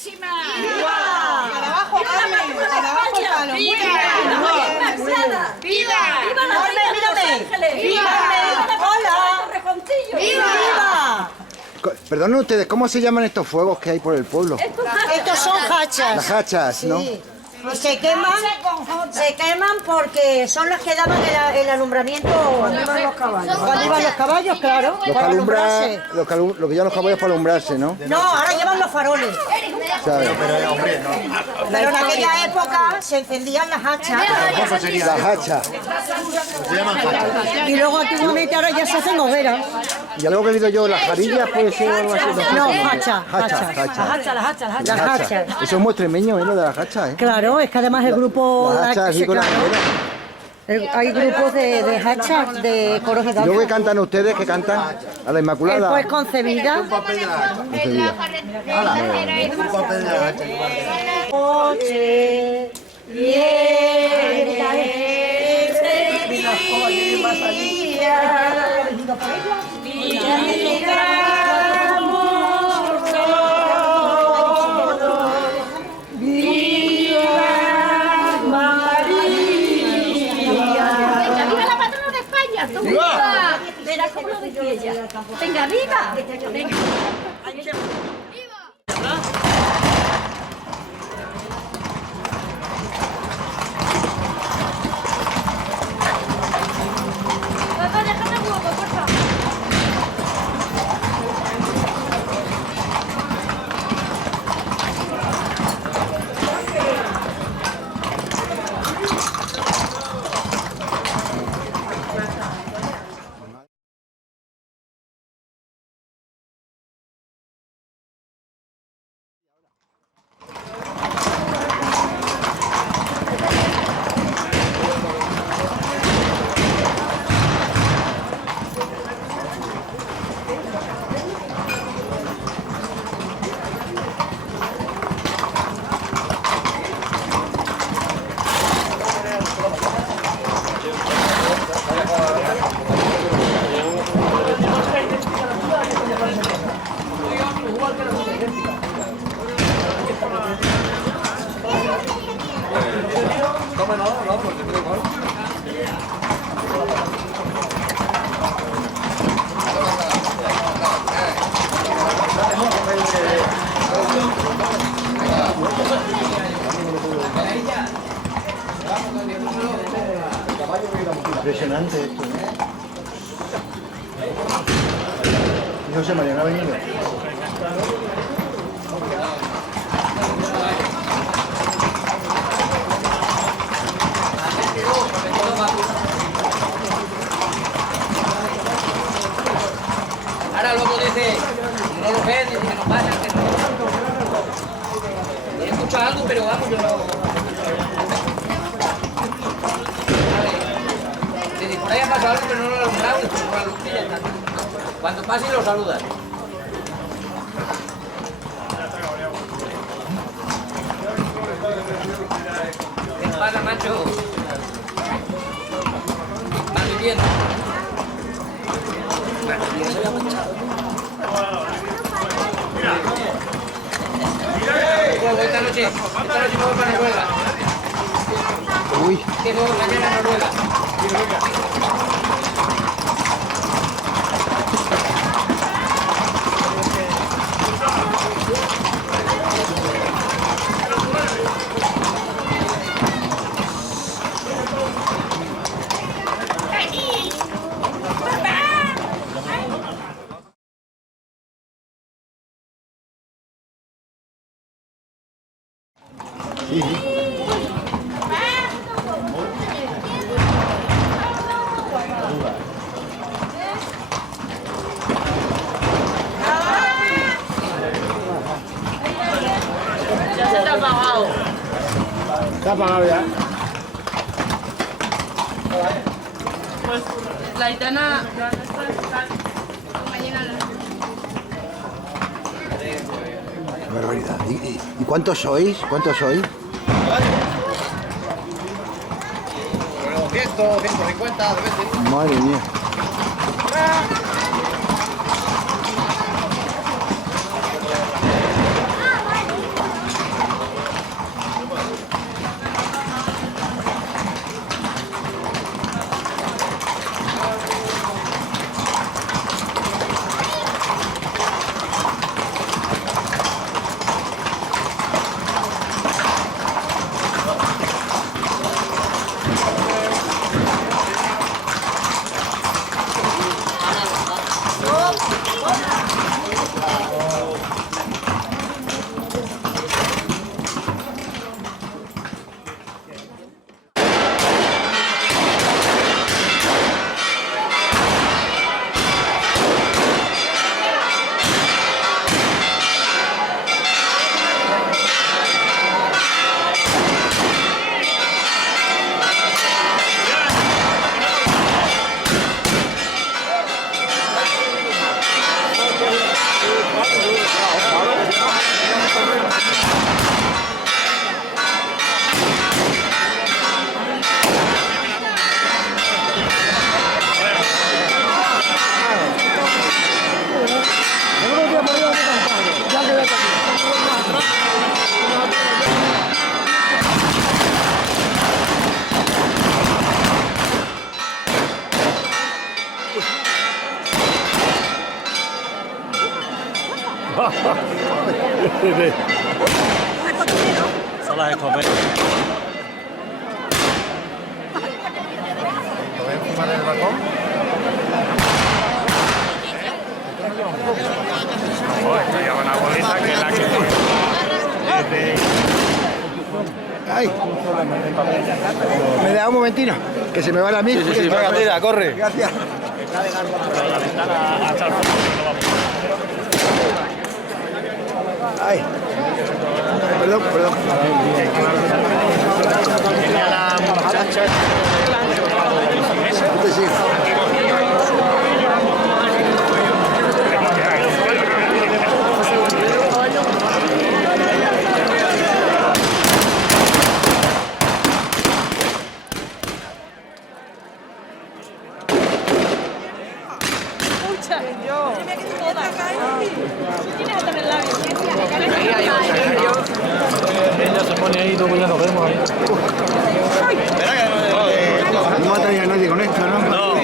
Purísima. ¡Viva! ¡Abajo, Carmen! ¡Abajo, Carmen! ¡Viva! ¡Viva! ¡Viva la Reina de Los Ángeles! ¡Viva! ¡Hola! ¡Viva! Perdonen ustedes, ¿cómo se llaman estos fuegos que hay por el pueblo? Estos son hachas. Las hachas, ¿no? Sí. Y se queman porque son las que daban el alumbramiento cuando iban los caballos. Cuando iban los caballos, claro, Los que para alumbran, alumbrarse. lo que llevan los caballos para alumbrarse, ¿no? No, ahora llevan los faroles. ¿Sabes? Pero en aquella época se encendían las hachas. Las hachas. Y luego antiguamente ahora ya se hacen hogueras. Y algo que he oído yo, las jarillas puede ser algo así. No, hachas. Hachas. Las hachas. Eso es muy extremeño, ¿eh? Lo de las hachas, ¿eh? Claro, es que además el grupo... Las hachas así con la claro, hay grupos de hachas, de coros y ¿Y luego danzas. qué cantan ustedes? ¿Qué cantan? A la Inmaculada. Pues concebida. Concebida. Noche viene ¡Viva la patrona de España! ¡Tú! ¡Viva! Verás cómo lo dice ella. ¡Venga, viva! Venga. Papá, déjame un huevo, por favor. Impresionante esto, ¿eh? Y José María no ha venido. Ahora luego dice, no lo ves, dice que no pasa, que no. He escuchado algo, pero vamos, yo no. Dice, por ahí ha pasado algo, pero no lo he alumbrado, y por la luz y ya está. Cuando pase lo saludas. ¿Qué pasa, macho? ¿Vas viviendo? Esta noche me voy para Noruega. Uy, Que voy mañana a Noruega. está apagado ya. La gitana... Qué barbaridad. ¿Y cuántos sois? ¿Cuántos sois? 100, 150, de veces. Madre mía. sí. Son las escopetas. ¿Lo ven encima del balcón? Esto lleva una bolita que es la que... Ay. Me da un momentino, que se me va la mil. Sí, venga, tira, corre. Gracias. La ventana hasta el fondo. Ay. Perdón. Tenía la muchacha... Sí. Ella se pone ahí, luego ya nos vemos ahí. No mataría a nadie con esto, ¿no? No.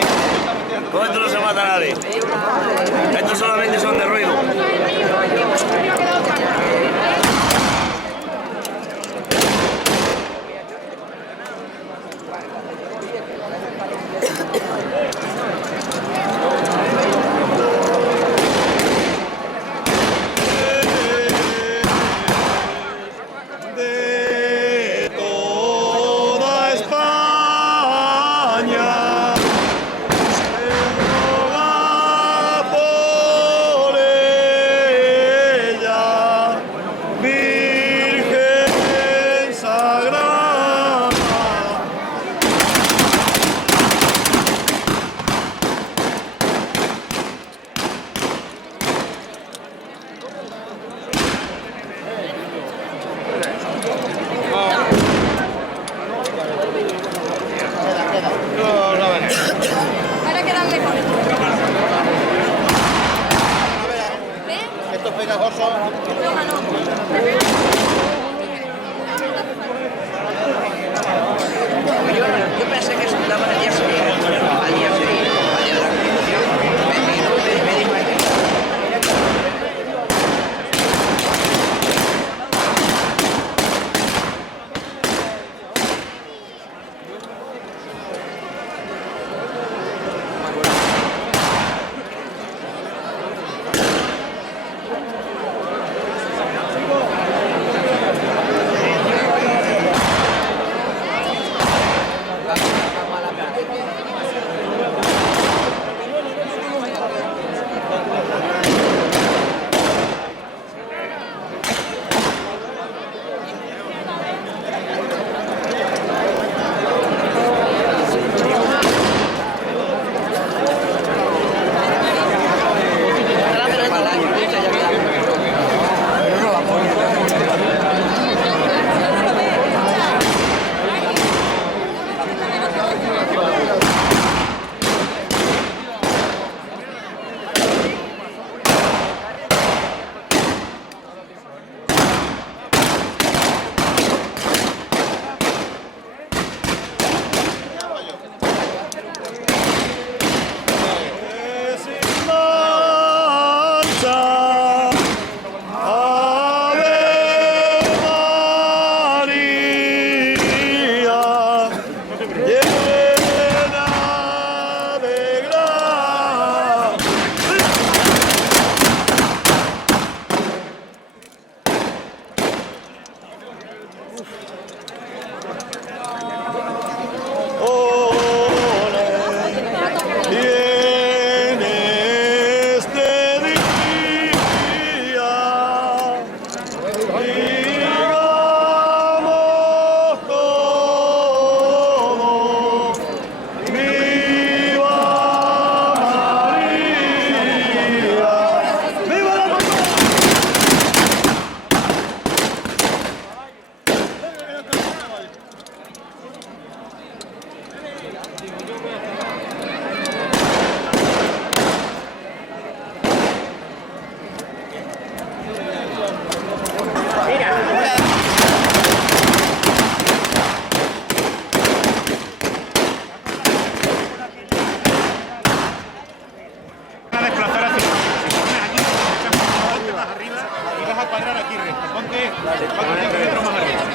metros más arriba.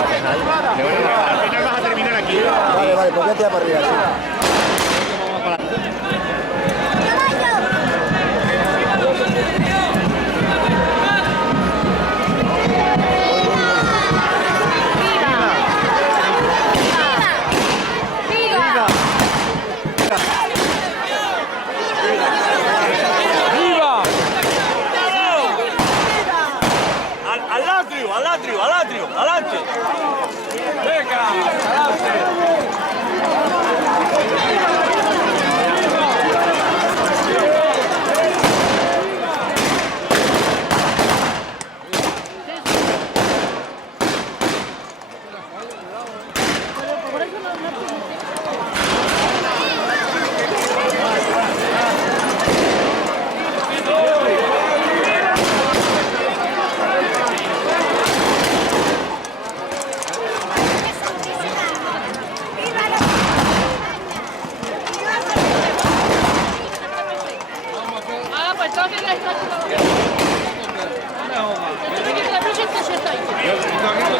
Al final vas a terminar aquí. Vale, vale, pues ya te va para arriba. Sí. Al atrio, adelante. Venga, Ah, pues tengo que ir a esta chica. Tengo que ir a la próxima y estoy.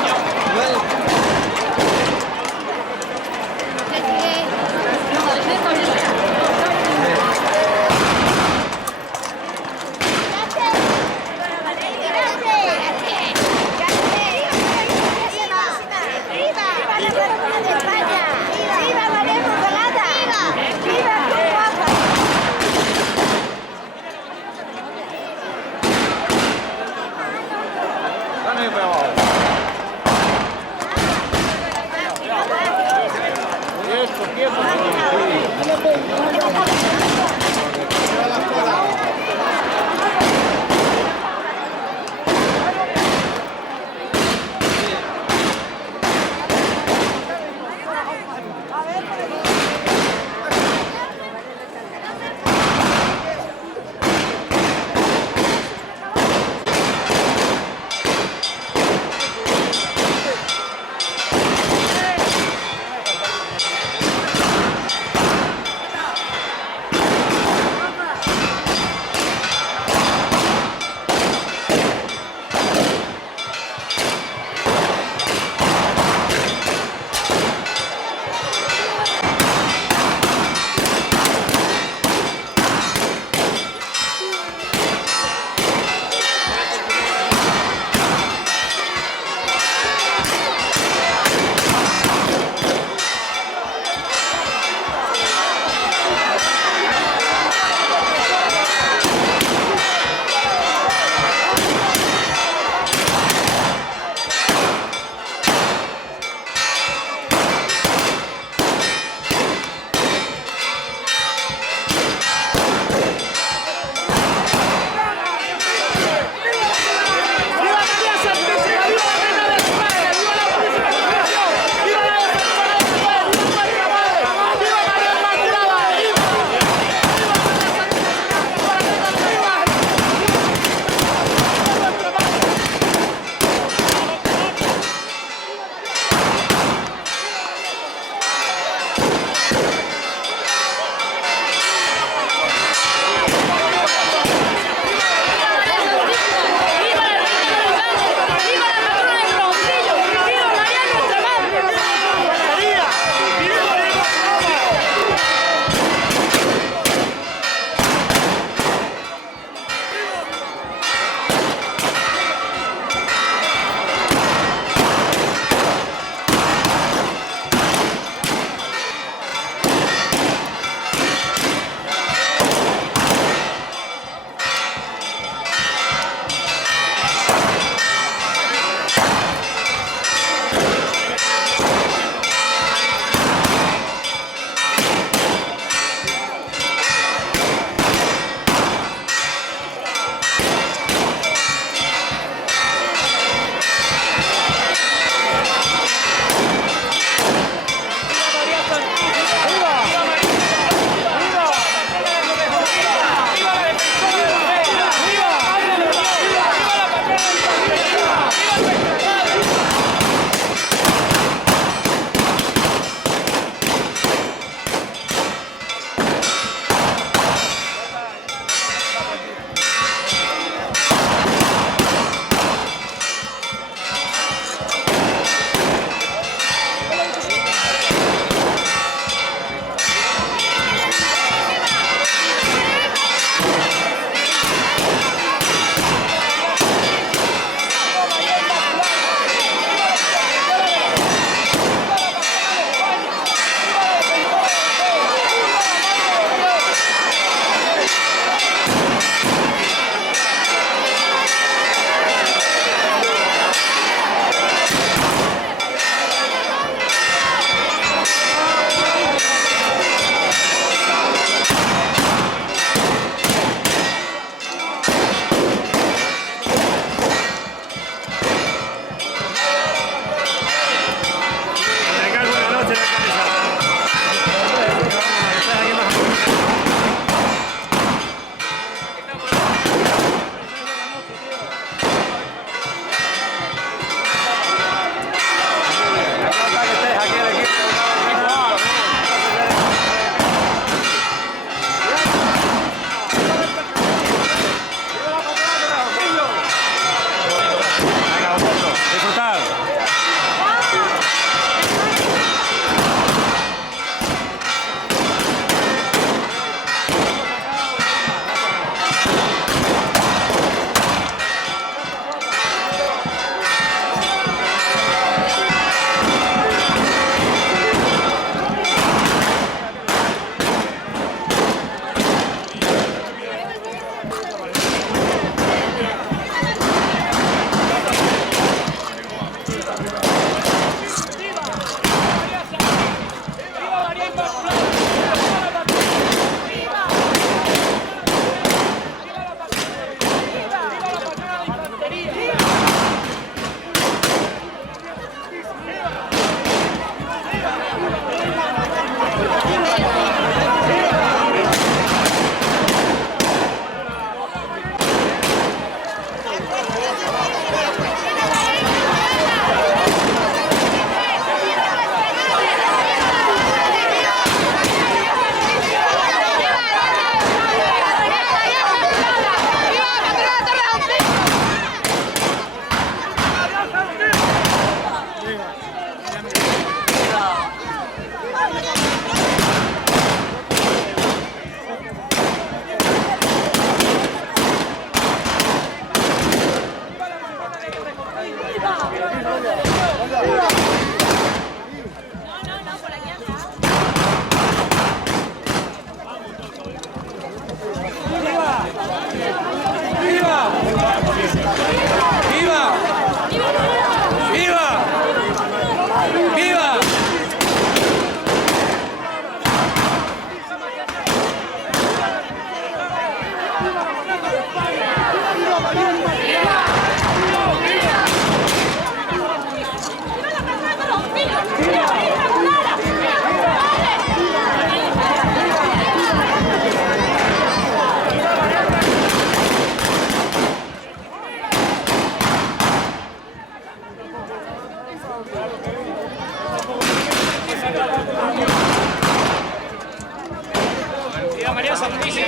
¡Viva María Santísima!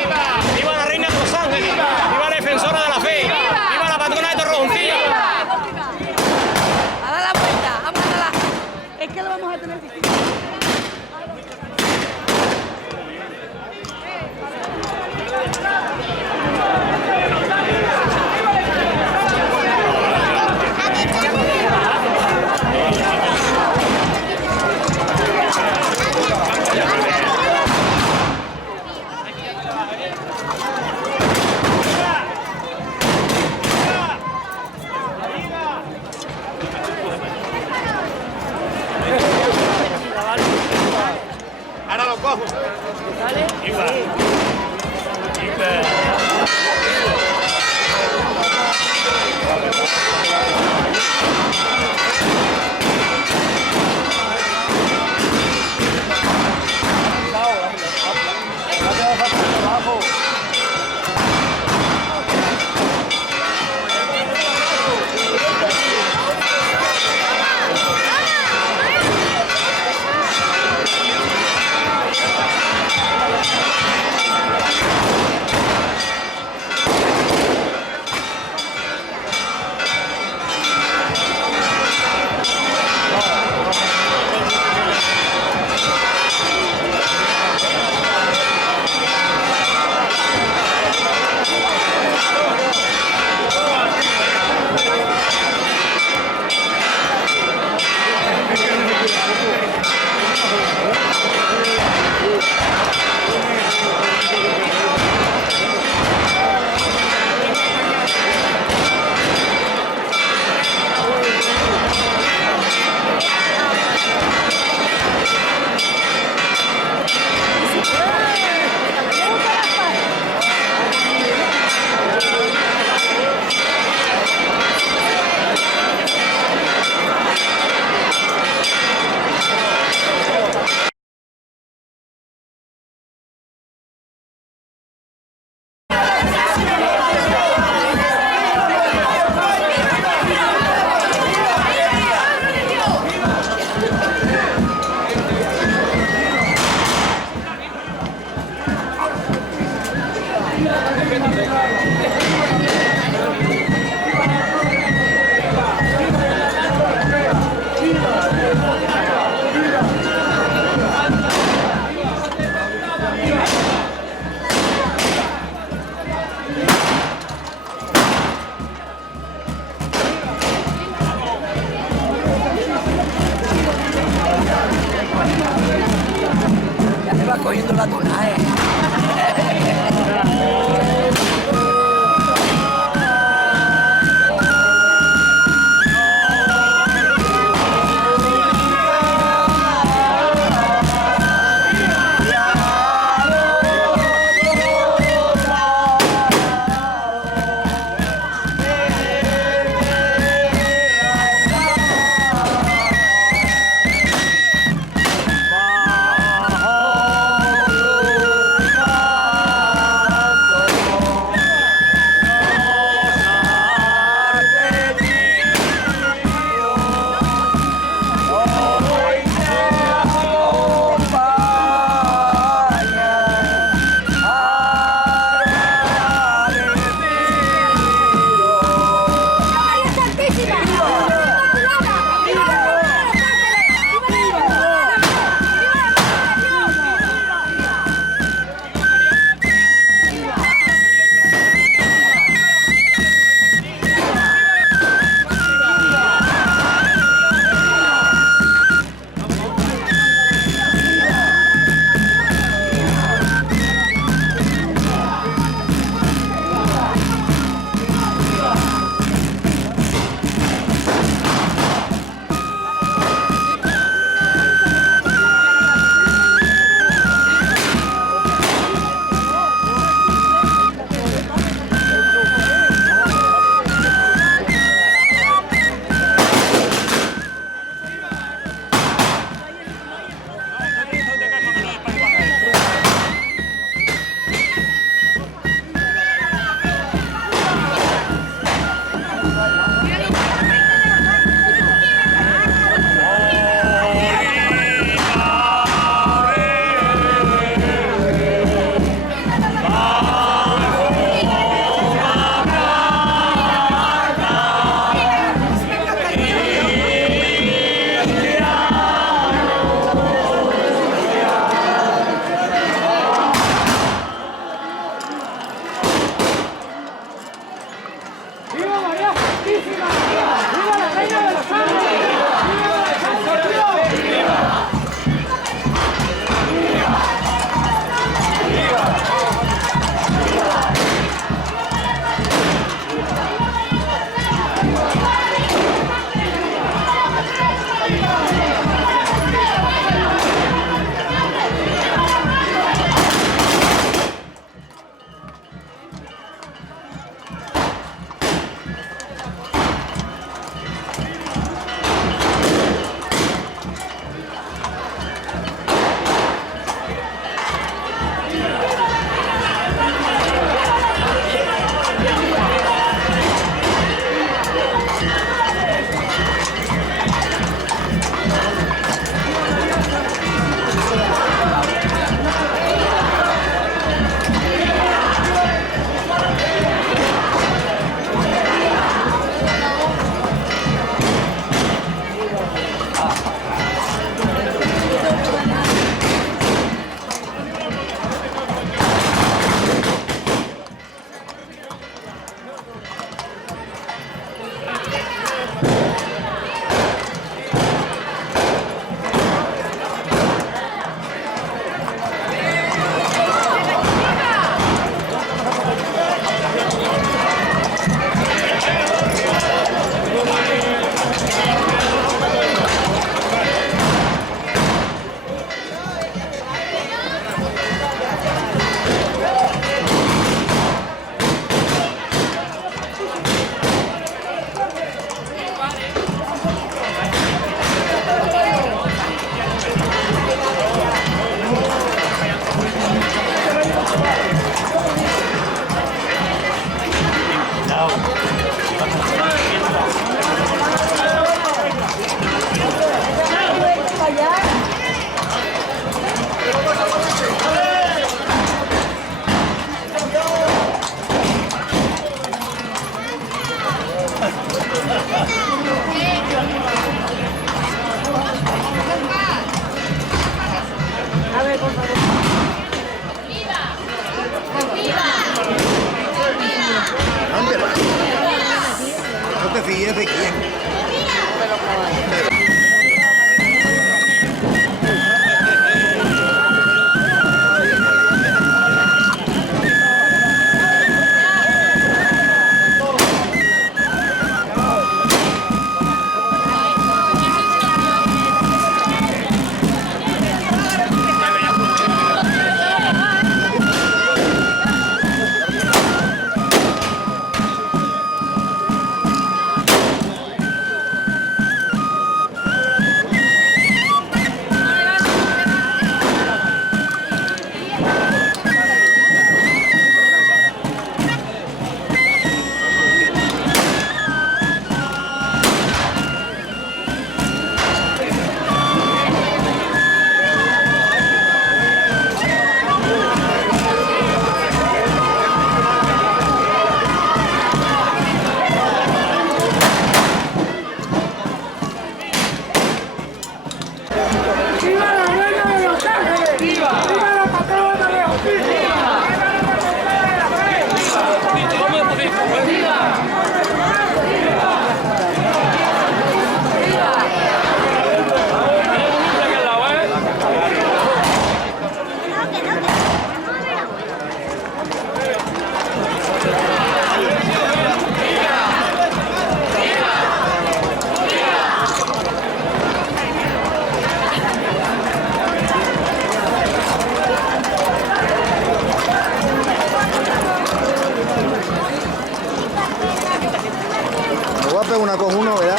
¡Viva la Reina de los Ángeles! ¡Viva la Defensora de la Fe! ¡Viva la Patrona de Torrejoncillo! A dar la vuelta, vamos a darla. Es que lo vamos a tener difícil. Ahora lo cojo. Viva. cogiendo la tuna, Voy a pegar una con uno, ¿verdad?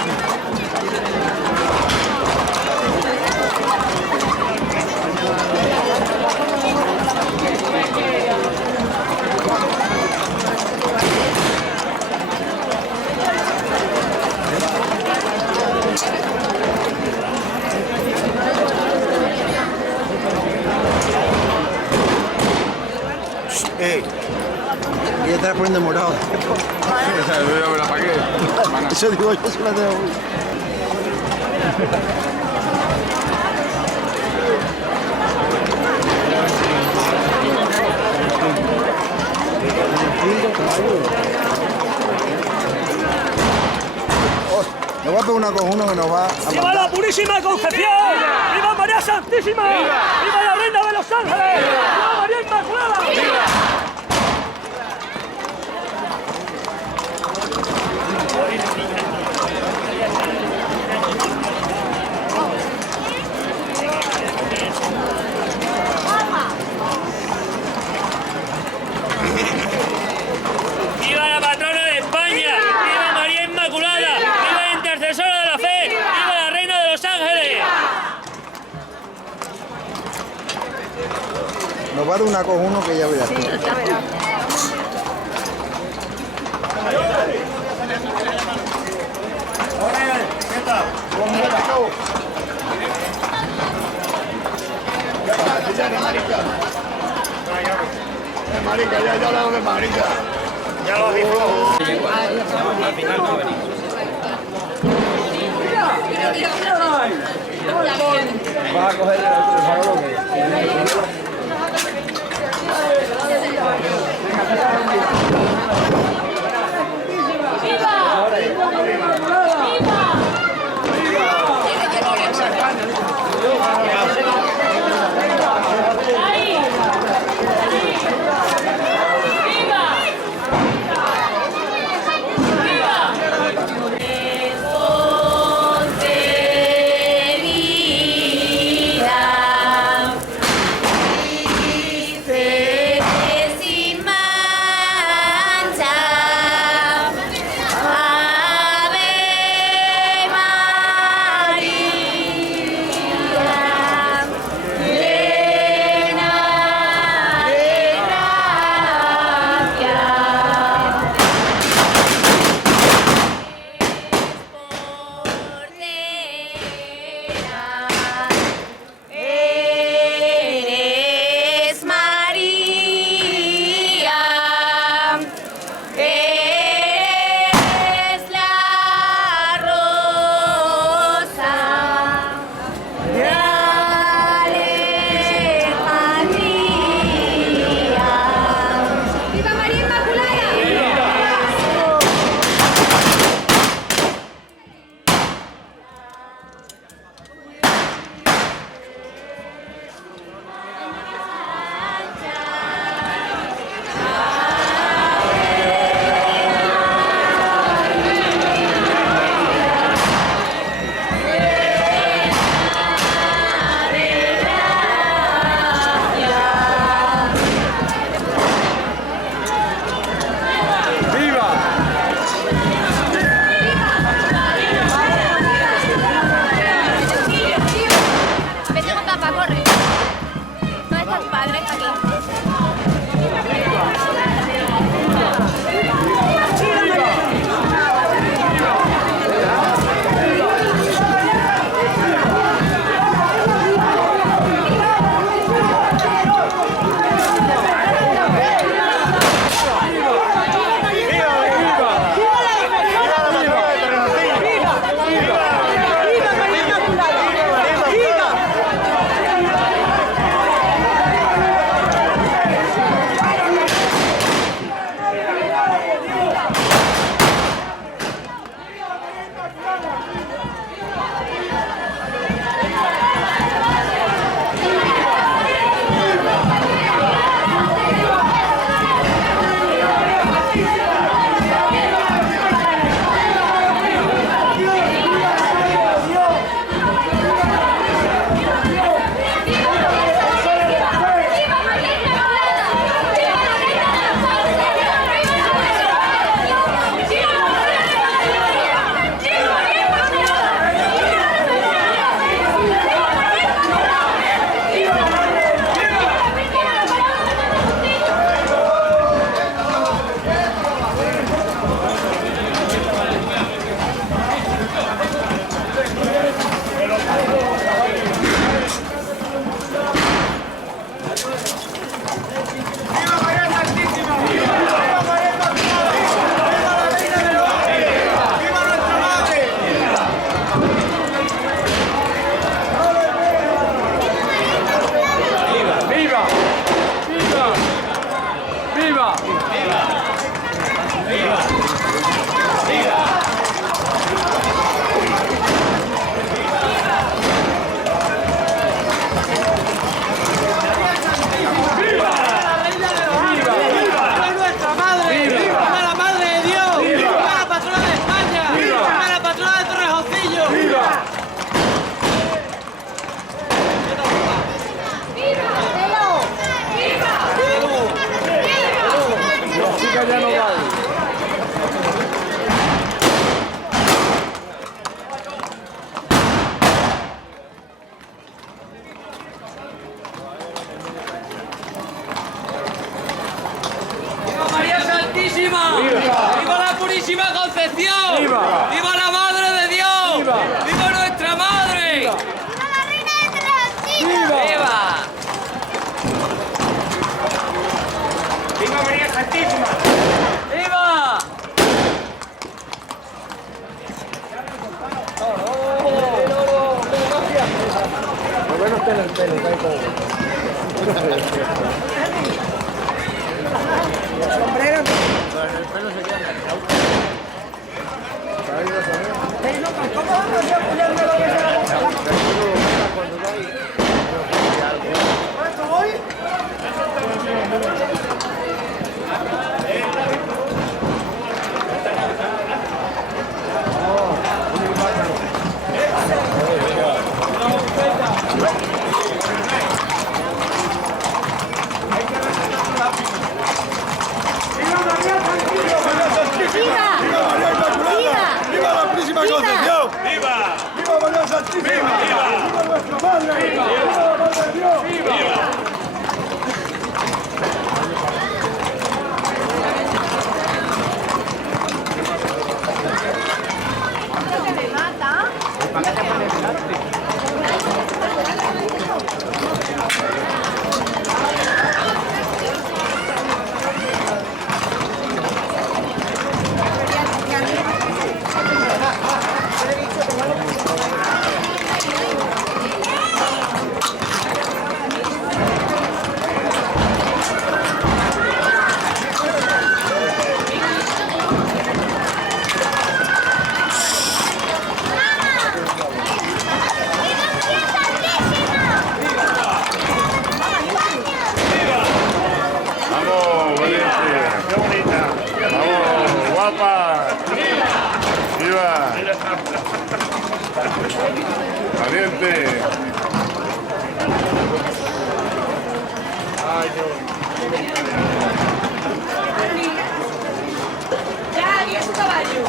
Y ya te la poniendo morado. Eso digo yo, se la tengo. Le voy a pegar una con uno que nos va a ¡Viva matar. la Purísima Concepción! ¡Viva María Santísima! ¡Viva la Reina de los Ángeles! ¡Viva María Inmaculada! ¡Viva la patrona de España! ¡Viva María Inmaculada! ¡Viva la intercesora de la fe! ¡Viva la Reina de los Ángeles! Nos va a dar una con uno que ya verás. Marica, ya he hablado de marica. Ya lo has visto. Al final no venís. Vas a coger el farol que Concebida quiten el pelo, que hay todo. Sombrero. El pelo se queda enganchado. ¿Cómo vamos a ponerme lo que se va a hacer? Cuando va ahí. ¿Cuánto voy? ¡Viva la Purísima Concepción! ¡Viva! ¡Viva María Santísima! ¡Viva nuestra Madre! ¡Viva la Madre de Dios! ¡Viva! Vamos, valiente. Qué bonita. Vamos, guapa. Viva. Valiente. Ay, qué bonito. Ya, adiós su caballo.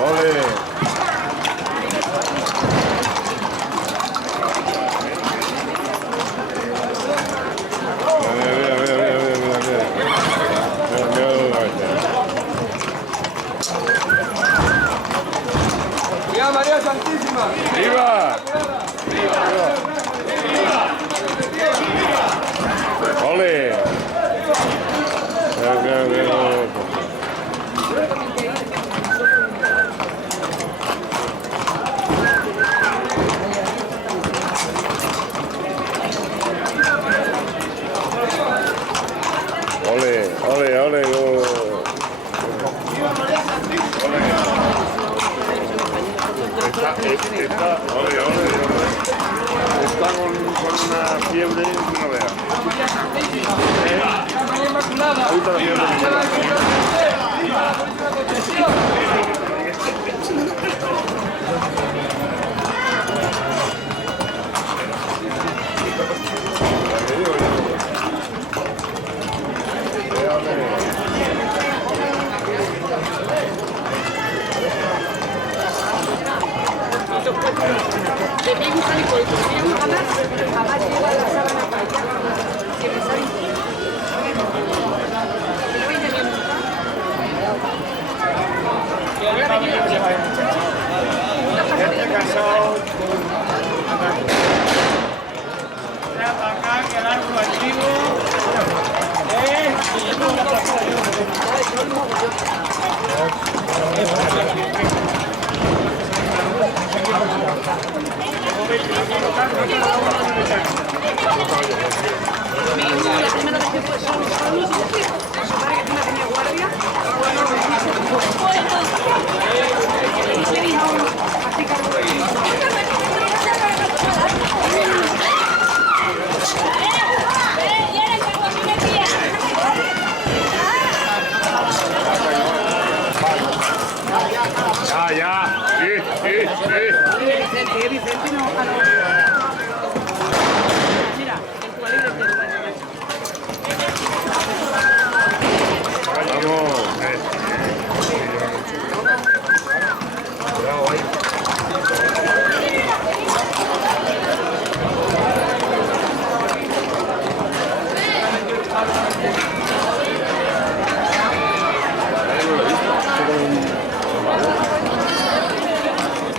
Ole. ¡Viva María Santísima! ¡Viva! ¡Ole! Ole, ole, ole, Está con una fiebre, no veas. Ahorita la fiebre.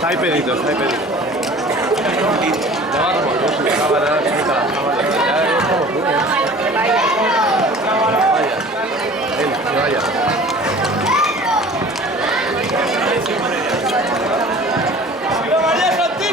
Hay pedidos, hay pedidos. Vaya. ¡Viva María Santísima!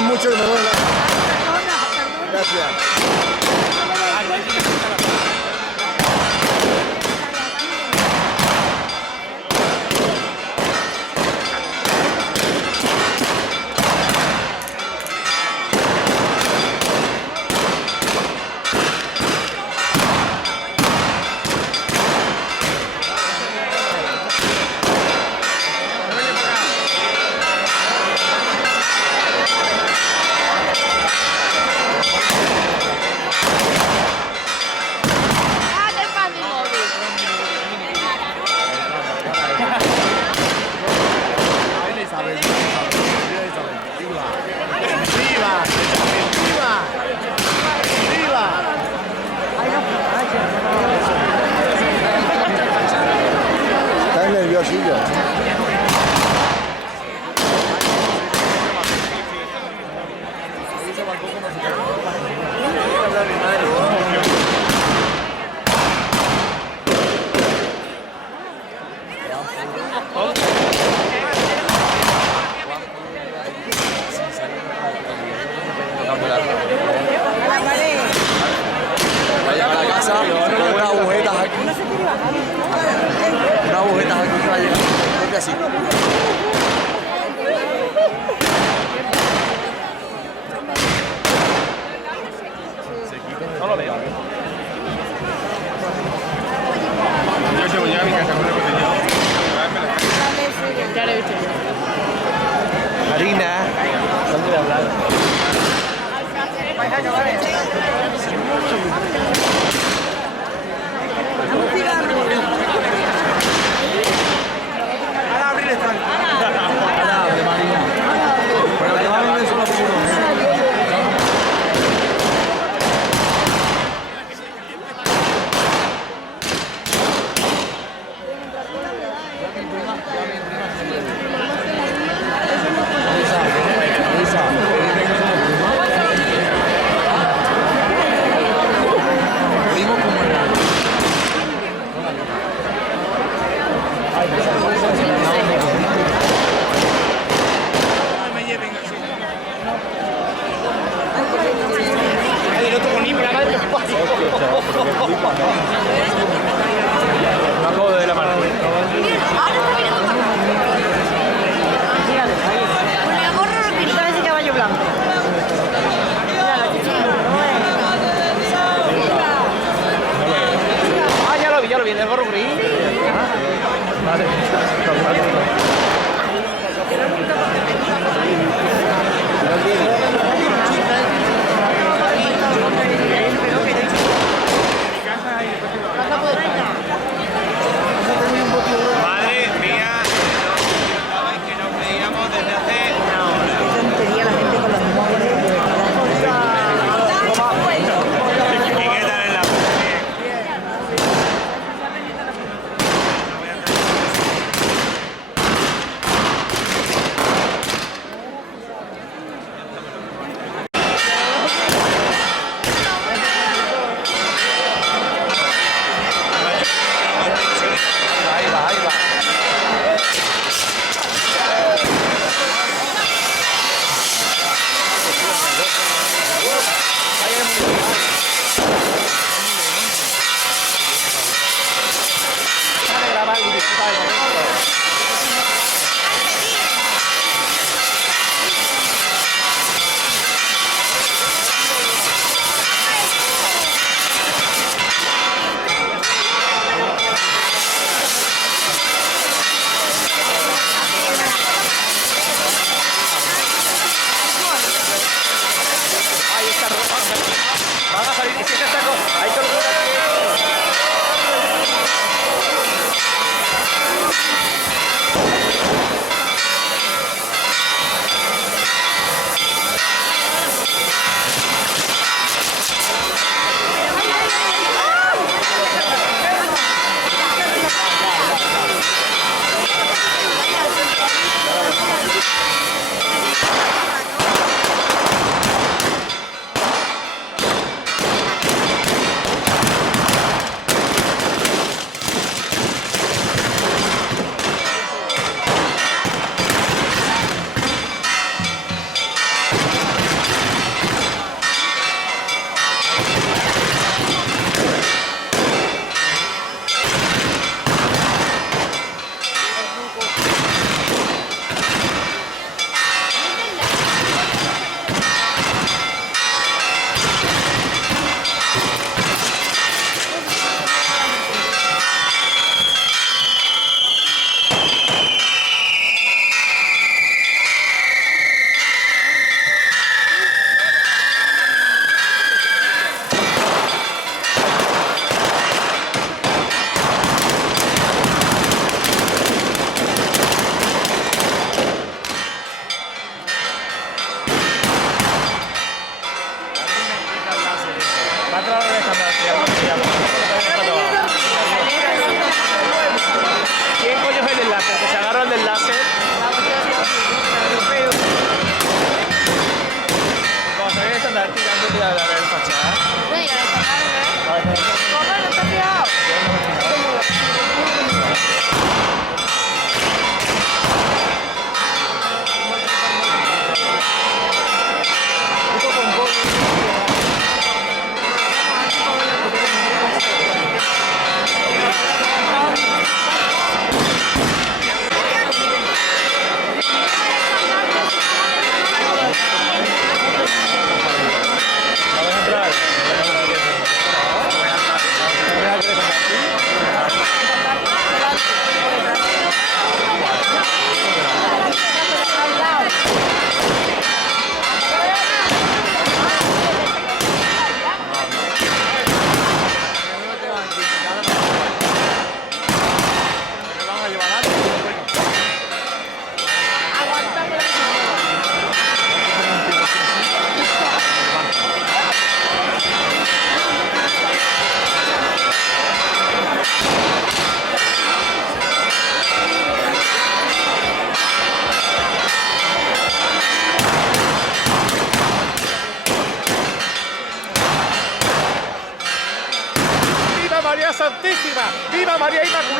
Mucho que me duele. Gracias. Estás nerviosillo. Vaya a la casa, unas agujetas aquí. Unas agujetas aquí que va a llegar. Creo que así. No lo veo. Yo llevo ya a mi casa con el botellón. Ya lo he visto yo. Marina. ¿Dónde le hablas? Ahora abrir el estanque. Pero que va a venir solo por uno. No acabo de la mano. Parece caballo blanco. Ah, ya lo vi, el gorro gris. Madre mía, que nos veíamos desde hace una hora. Tontería la gente con los móviles. ¿Y qué tal en la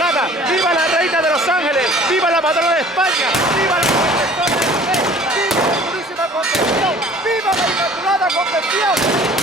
Inmaculada, viva la Reina de los Ángeles, viva la patrona de España, viva la Defensora de la Fe, viva la Purísima Concepción, viva la Inmaculada Concepción.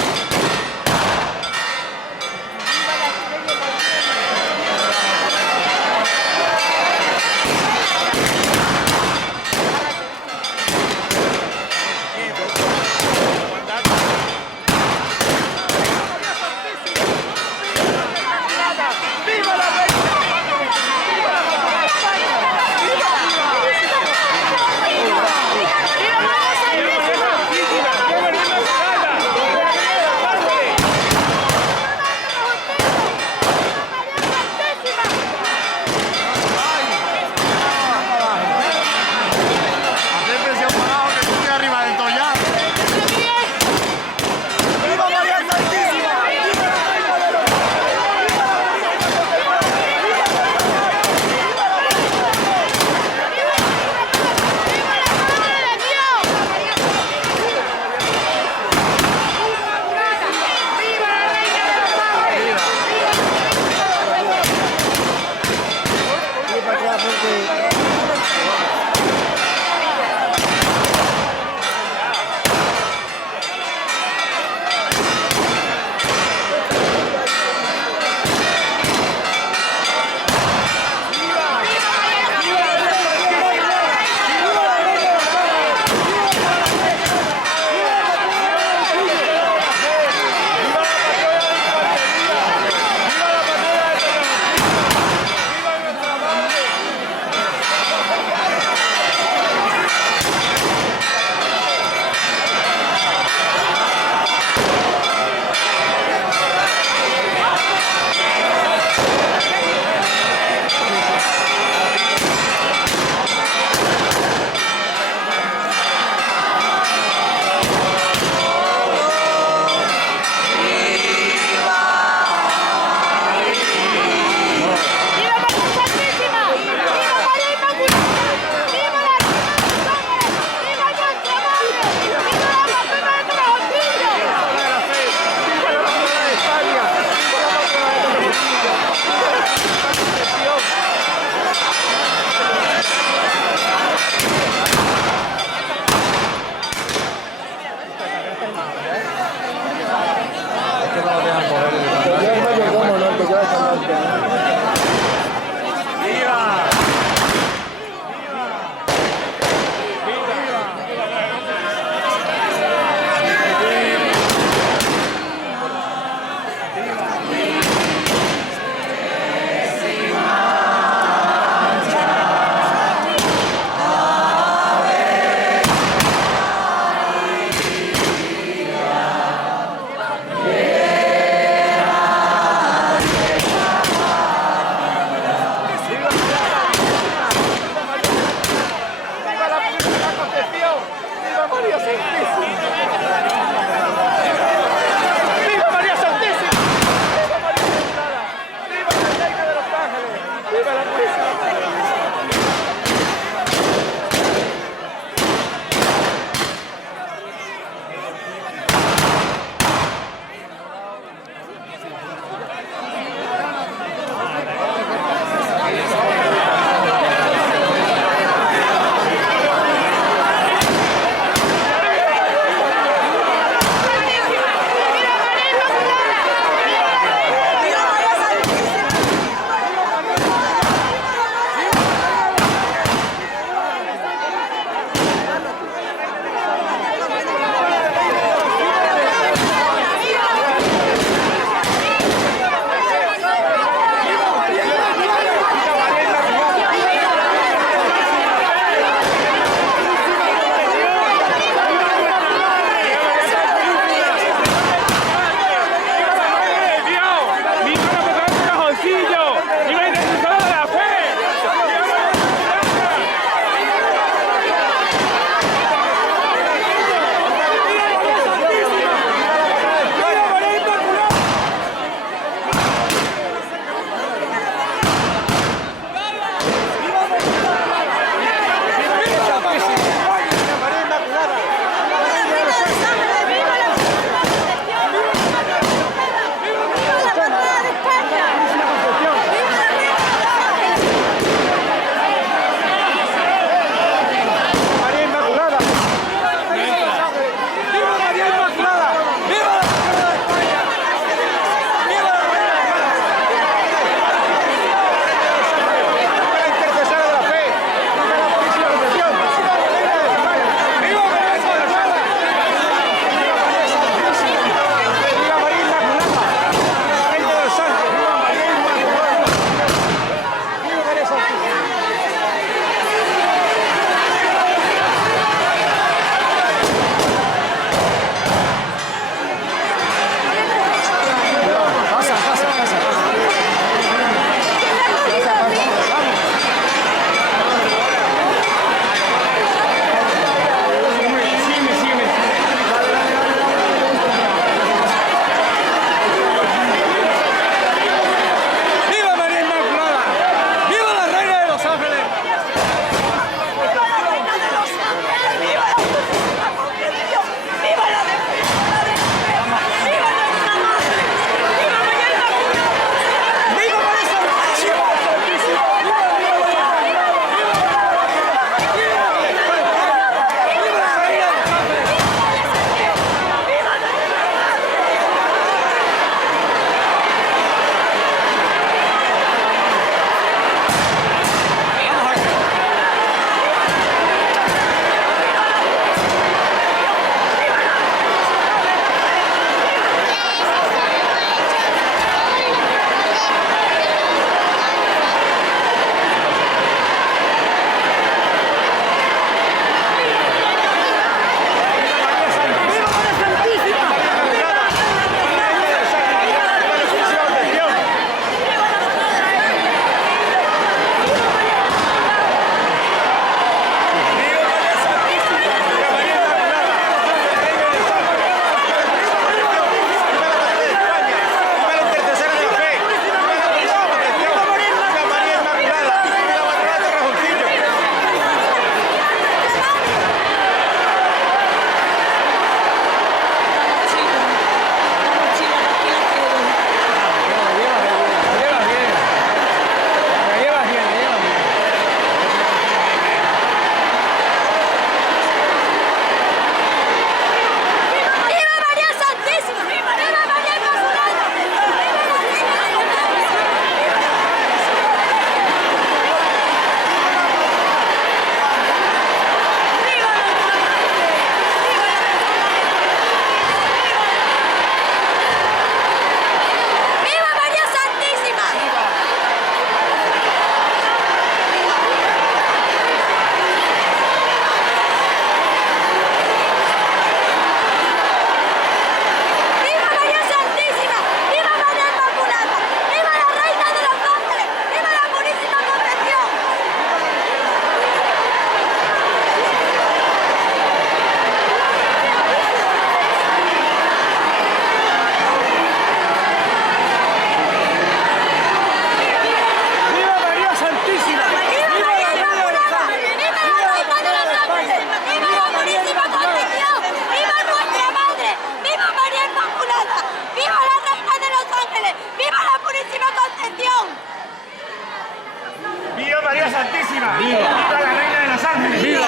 ¡Viva María Santísima! ¡Viva la Reina de los Ángeles! ¡Viva la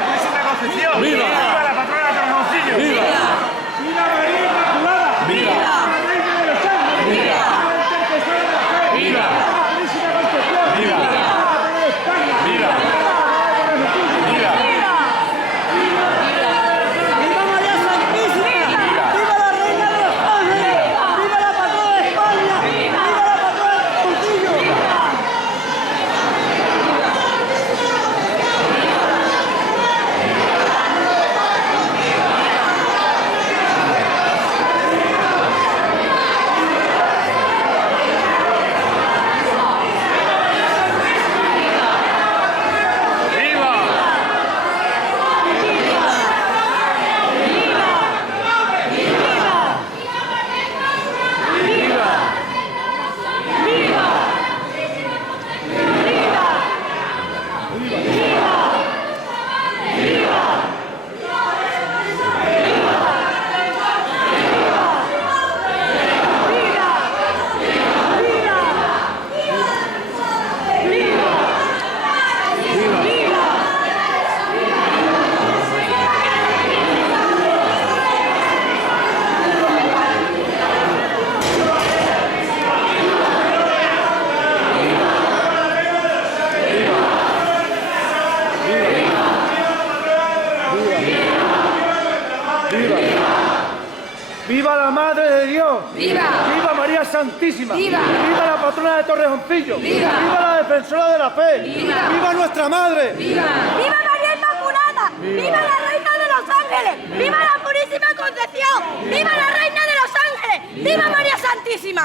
Purísima Concepción! ¡Viva la patrona de Torrejoncillo! ¡Viva María Inmaculada! ¡Viva la Reina de los Ángeles! ¡Viva la Intercesora de la Fe! ¡Viva la Purísima Concepción! ¡Viva la patrona de España! ¡Viva la patrona de Torrejoncillo! ¡Viva María Santísima! ¡Viva la Reina de los Ángeles! ¡Viva la patrona de España! ¡Viva la patrona de Torrejoncillo! ¡Viva la Madre de Dios! ¡Viva! ¡Viva María Santísima! ¡Viva! ¡Viva la patrona de Torrejoncillo! ¡Viva! ¡Viva la defensora de la fe! ¡Viva! ¡Viva nuestra Madre! ¡Viva María Inmaculada! ¡Viva la Reina de los Ángeles! ¡Viva la Purísima Concepción! ¡Viva la Reina de los Ángeles! ¡Viva María Santísima!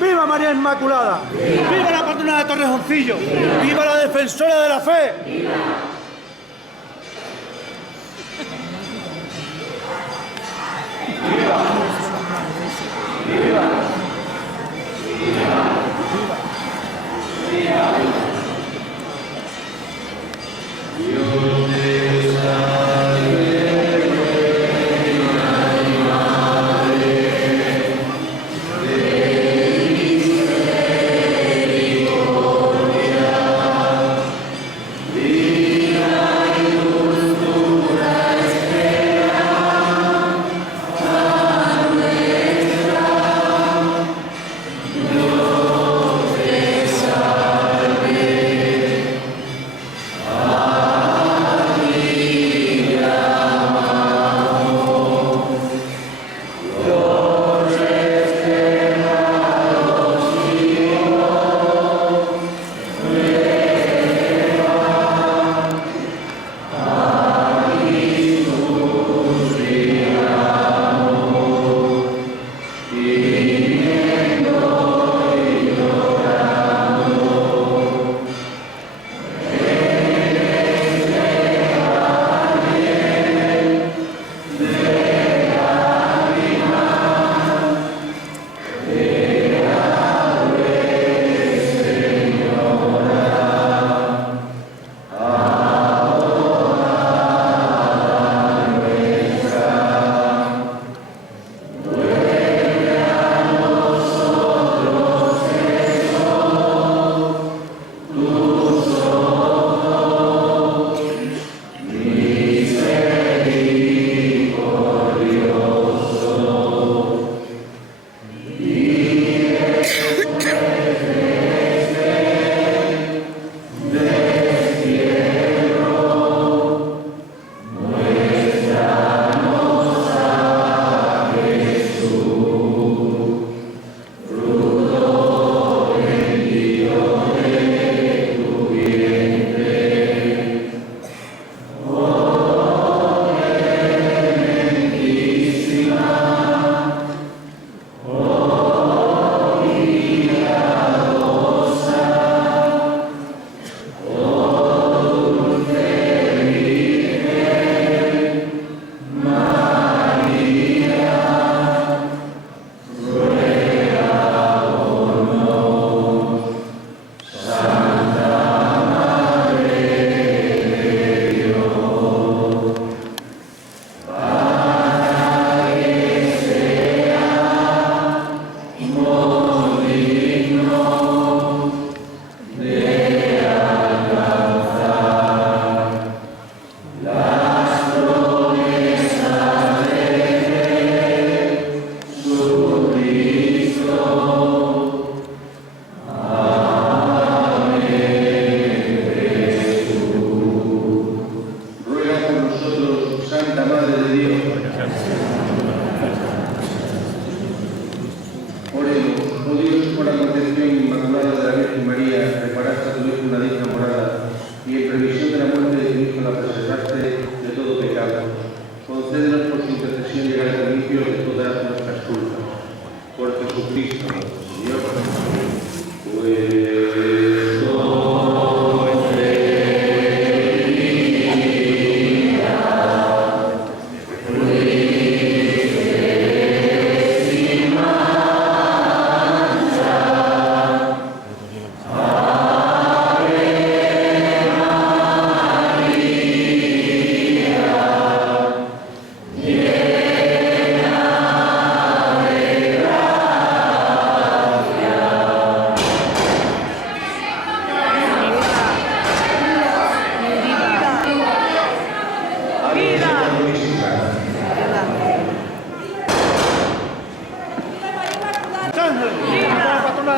¡Viva María Inmaculada! ¡Viva la patrona de Torrejoncillo! ¡Viva la defensora de la fe! Viva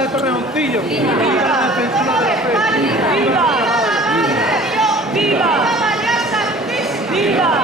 de Torrejoncillo. Viva la defensora de la fe. ¡Viva! ¡Viva! ¡Viva! ¡Viva!